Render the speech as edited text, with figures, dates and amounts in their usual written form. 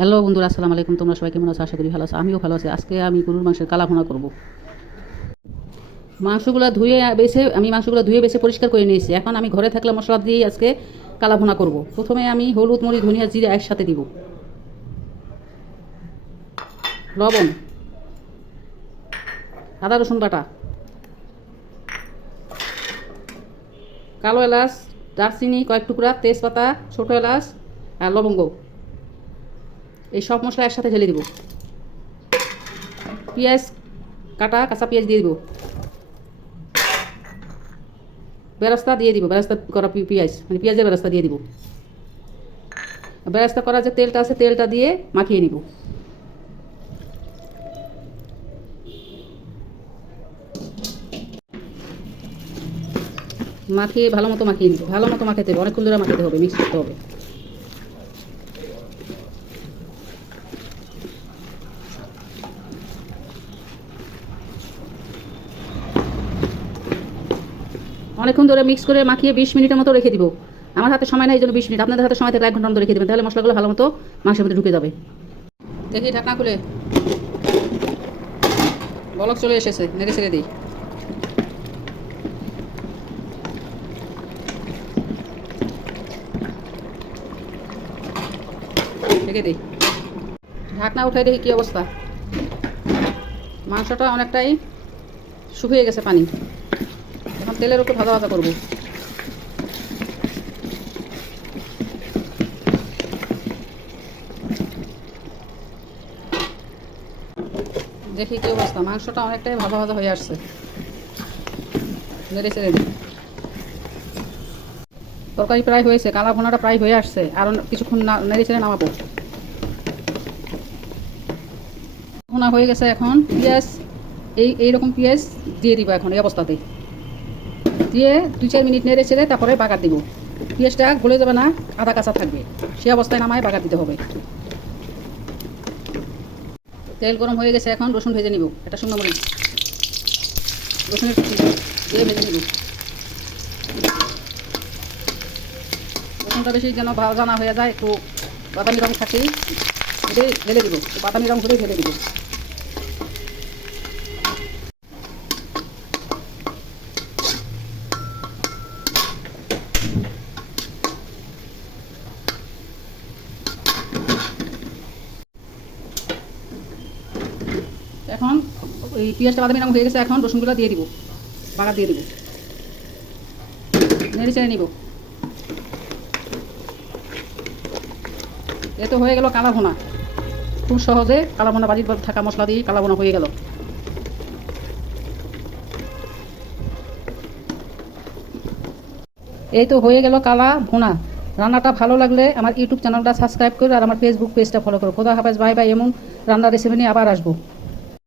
Hello বন্ধুরা, আসসালামু আলাইকুম। তোমরা সবাই কেমন আছো? আশা করি ভালো আছো। আমিও ভালো আছি। আজকে আমি গরুর মাংসের কালা ভুনা করব। মাংসগুলো ধুয়ে বেছে পরিষ্কার করে নিয়েছি। এখন আমি ঘরে থাকলে মশলা দিয়ে আজকে কালা ভুনা করব। প্রথমে আমি হলুদ, মরিচ, ধনিয়া, জিরা একসাথে দিব, লবণ, আদা রসুন বাটা, কালো এলাচ, দারচিনি কয়েক টুকরা, তেজপাতা, ছোটো এলাচ আর লবঙ্গ, এই সব মশলা একসাথে ঢেলে দিব। পেঁয়াজ কাটা, কাঁচা পেঁয়াজ দিয়ে দিব, বেরেস্তা দিয়ে দিব, বেরেস্তা করা পেঁয়াজ মানে পেঁয়াজের বেরেস্তা দিয়ে দিব। বেরেস্তা করা যে তেলটা আছে তেলটা দিয়ে মাখিয়ে নিব। মাখিয়ে ভালো মতো মাখিয়ে নিব। ভালো মতো মাখাতে হবে, অনেকক্ষণ ধরে মাখাতে হবে, মিক্স করতে হবে। অনেকক্ষণ ধরে মিক্স করে মাখিয়ে 20 মিনিটের মতো রেখে দিব। আমার হাতে সময় নাই, এই জন্য 20 মিনিট। আপনাদের হাতে সময় থাকলে 1 ঘন্টার মতো রেখে দেবেন, তাহলে মশলাগুলো ভালো মতো মাংসের মধ্যে ঢুকে যাবে। দেখি ঢাকনা খুলে, বলক চলে এসেছে, নেড়ে ছেড়ে দিই। রেখে দিই, ঢাকনা উঠাই দেখি কী অবস্থা। মাংসটা অনেকটাই শুকিয়ে গেছে পানি। এখন তেলের উপর ভাজা ভাজা করবো। দেখি কী অবস্থা, মাংসটা অনেকটাই ভাজা ভাজা হয়ে আসছে। নেড়ে ছেড়ে দিই। তরকারি প্রায় হয়েছে, কালা ভুনাটা প্রায় হয়ে আসছে, আরও কিছুক্ষণ নেড়ে ছেড়ে নামাবো। ভুনা হয়ে গেছে। এখন পেঁয়াজ, এইরকম পেঁয়াজ দিয়ে দিব এখন এই অবস্থাতেই। দিয়ে 2-4 মিনিট নেড়ে ছেড়ে তারপরে বাগার দিব। পেঁয়াজটা গলে যাবে না, আধা কাঁচা থাকবে, সেই অবস্থায় নামায় বাগার দিতে হবে। তেল গরম হয়ে গেছে, এখন রসুন ভেজে নিব। এটা শুকনো মরিচ, রসুনের কুচি দিয়ে ভেজে নিব। রসুনটা বেশি যেন ভাজা না হয়ে যায়, একটু বাদামি রঙ থাকেই ঢেলে দিব, বাদামি রঙ ধরে ঢেলে দিব। এখন ওই পেঁয়াজটা বাদামি রঙ হয়ে গেছে, এখন রসুনগুলো দিয়ে দিব, বাগার দিয়ে দিব, নেড়ে চেড়ে নিব। এ তো হয়ে গেল কালা ভুনা। খুব সহজে কালা ভুনা, বাজির থাকা মশলা দিয়ে কালা ভুনা হয়ে গেল। এই তো হয়ে গেল কালা ভুনা। রান্নাটা ভালো লাগলে আমার ইউটিউব চ্যানেলটা সাবস্ক্রাইব করো আর আমার ফেসবুক পেজটা ফলো করো। খোদা হাফেজ, বাই বাই। এমন রান্নার রেসিপি নিয়ে আবার আসবো।